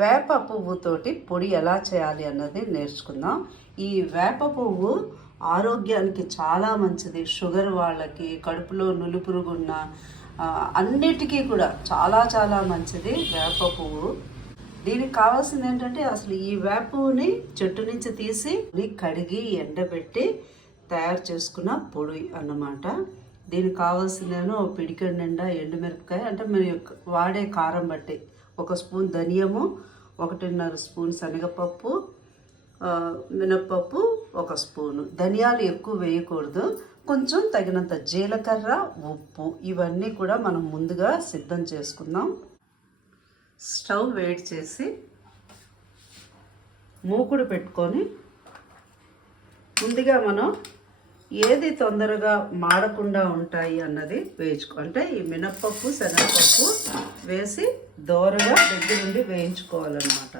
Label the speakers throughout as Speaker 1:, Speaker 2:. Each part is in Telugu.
Speaker 1: వేప పువ్వుతోటి పొడి ఎలా చేయాలి అన్నది నేర్చుకుందాం. ఈ వేప పువ్వు ఆరోగ్యానికి చాలా మంచిది. షుగర్ వాళ్ళకి కడుపులో నులుపురుగున్న అన్నిటికీ కూడా చాలా చాలా మంచిది వేప పువ్వు. దీనికి కావాల్సింది ఏంటంటే అసలు ఈ వేప పువ్వుని చెట్టు నుంచి తీసి కడిగి ఎండబెట్టి తయారు చేసుకున్న పొడి అన్నమాట. దీనికి కావాల్సిందేమో పిడికెడు నిండా ఎండుమిరపకాయ అంటే మీరు వాడే కారం బట్టి. ఒక స్పూన్ ధనియము ఒకటిన్నర స్పూన్ శనగపప్పు మినప్పప్పు ఒక స్పూను. ధనియాలు ఎక్కువ వేయకూడదు. కొంచెం తగినంత జీలకర్ర ఉప్పు ఇవన్నీ కూడా మనం ముందుగా సిద్ధం చేసుకుందాం. స్టవ్ వేడి చేసి మూకుడు పెట్టుకొని ముందుగా మనం ఏది తొందరగా మాడకుండా ఉంటాయి అన్నది వేయించుకో అంటే ఈ మినప్పప్పు శనగపప్పు వేసి దోరగా దగ్గరుండి వేయించుకోవాలన్నమాట.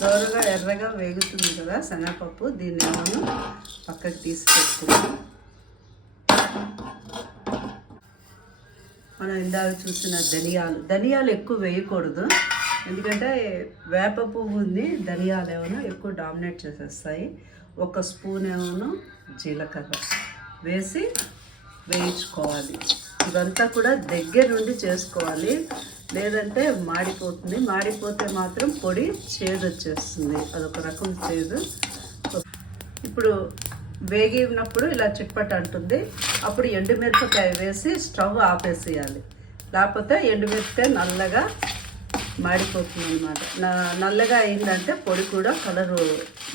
Speaker 1: దోరగా ఎర్రగా వేగుతుంది కదా శనగపప్పు దీన్ని మనం పక్కకి తీసి పెట్టుకుందాం. మనం ఇందాక చూసిన ధనియాలు. ధనియాలు ఎక్కువ వేయకూడదు. ఎందుకంటే వేప పువ్వు ఉంది ధనియాలు ఏమైనా ఎక్కువ డామినేట్ చేసేస్తాయి. ఒక స్పూన్ ఏమో జీలకర్ర వేసి వేయించుకోవాలి. ఇవంతా కూడా దగ్గర నుండి చేసుకోవాలి. లేదంటే మాడిపోతుంది. మాడిపోతే మాత్రం పొడి చేదు వచ్చేస్తుంది. అదొక రకం చేదు. ఇప్పుడు వేగినప్పుడు ఇలా చిట్పట్ అంటుంది. అప్పుడు ఎండుమిరపకాయ వేసి స్టవ్ ఆపేసేయాలి. లేకపోతే ఎండుమిరపకాయ నల్లగా మాడిపోతుంది అనమాట నల్లగా అయిందంటే పొడి కూడా కలరు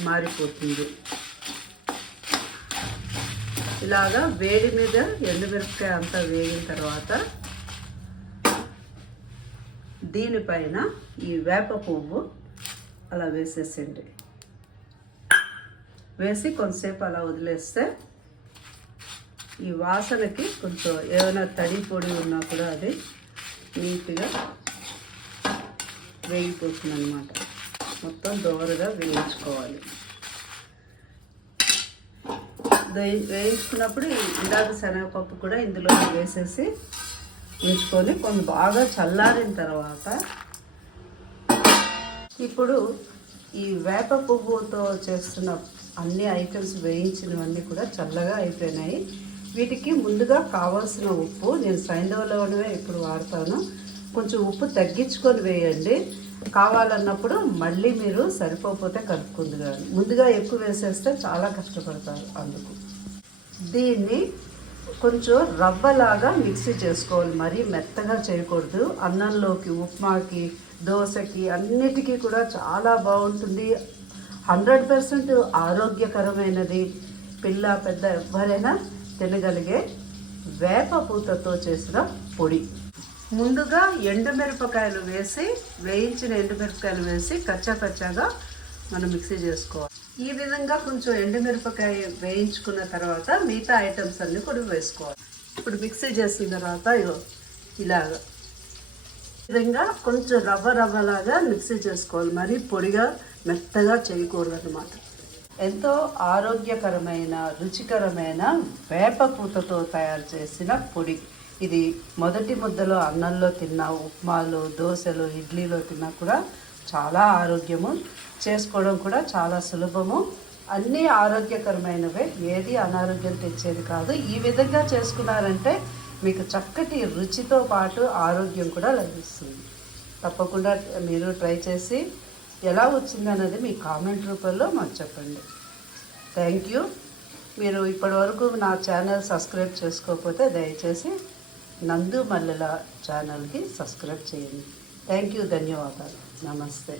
Speaker 1: మారిపోతుంది. ఇలాగా వేడి మీద ఎండుమిరపకాయ అంతా వేగిన తర్వాత దీనిపైన ఈ వేప పువ్వు అలా వేసేసండి వేసి కొంతసేపు అలా వదిలేస్తే ఈ వాసనకి కొంచెం ఏమైనా తడి పొడి ఉన్నా కూడా అది నీట్గా వేగిపోతుంది అనమాట మొత్తం దోరగా వేయించుకోవాలి. వేయించుకున్నప్పుడు ఈ ఇందాక శనగపప్పు కూడా ఇందులో వేసేసి ఉంచుకొని కొంచెం బాగా చల్లారిన తర్వాత ఇప్పుడు ఈ వేప పువ్వుతో చేస్తున్న అన్ని ఐటమ్స్ వేయించినవన్నీ కూడా చల్లగా అయిపోయినాయి. వీటికి ముందుగా కావాల్సిన ఉప్పు నేను సైంధవలోనే ఇప్పుడు వాడతాను. కొంచెం ఉప్పు తగ్గించుకొని వేయండి. కావాలన్నప్పుడు మళ్ళీ మీరు సరిపోతే కలుపుకుంది కానీ ముందుగా ఎక్కువ వేసేస్తే చాలా కష్టపడతారు అందుకు. దీన్ని కొంచెం రవ్వలాగా మిక్సీ చేసుకోవాలి. మరీ మెత్తగా చేయకూడదు. అన్నంలోకి ఉప్మాకి దోశకి అన్నిటికీ కూడా చాలా బాగుంటుంది. హండ్రెడ్ పర్సెంట్ ఆరోగ్యకరమైనది. పిల్ల పెద్ద ఎవరైనా తినగలిగే వేప పూతతో చేసిన పొడి. ముందుగా ఎండుమిరపకాయలు వేసి వేయించిన ఎండుమిరపకాయలు వేసి కచ్చా కచ్చాగా మనం మిక్సీ చేసుకోవాలి. ఈ విధంగా కొంచెం ఎండుమిరపకాయ వేయించుకున్న తర్వాత మిగతా ఐటమ్స్ అన్నీ కూడా వేసుకోవాలి. ఇప్పుడు మిక్సీ చేసిన తర్వాత ఇగో ఇలాగా. విధంగా కొంచెం రవ్వ రవ్వలాగా మిక్సీ చేసుకోవాలి. మరి పొడిగా మెత్తగా చేయకూడదు అనమాట ఎంతో ఆరోగ్యకరమైన రుచికరమైన వేప పూతతో తయారు చేసిన పొడి. ఇది మొదటి ముద్దలో అన్నంలో తిన్నా ఉప్మాలు దోశలు ఇడ్లీలో తిన్నా కూడా చాలా ఆరోగ్యము. చేసుకోవడం కూడా చాలా సులభము. అన్నీ ఆరోగ్యకరమైనవే. ఏది అనారోగ్యం తెచ్చేది కాదు. ఈ విధంగా చేసుకున్నారంటే మీకు చక్కటి రుచితో పాటు ఆరోగ్యం కూడా లభిస్తుంది. తప్పకుండా మీరు ట్రై చేసి ఎలా వచ్చిందన్నది మీ కామెంట్ రూపంలో మాకు చెప్పండి. Thank you. మీరు ఇప్పటివరకు నా ఛానల్ సబ్స్క్రైబ్ చేసుకోకపోతే దయచేసి నందు మల్లెల ఛానల్కి సబ్స్క్రైబ్ చేయండి. థ్యాంక్ యూ ధన్యవాదాలు. నమస్తే.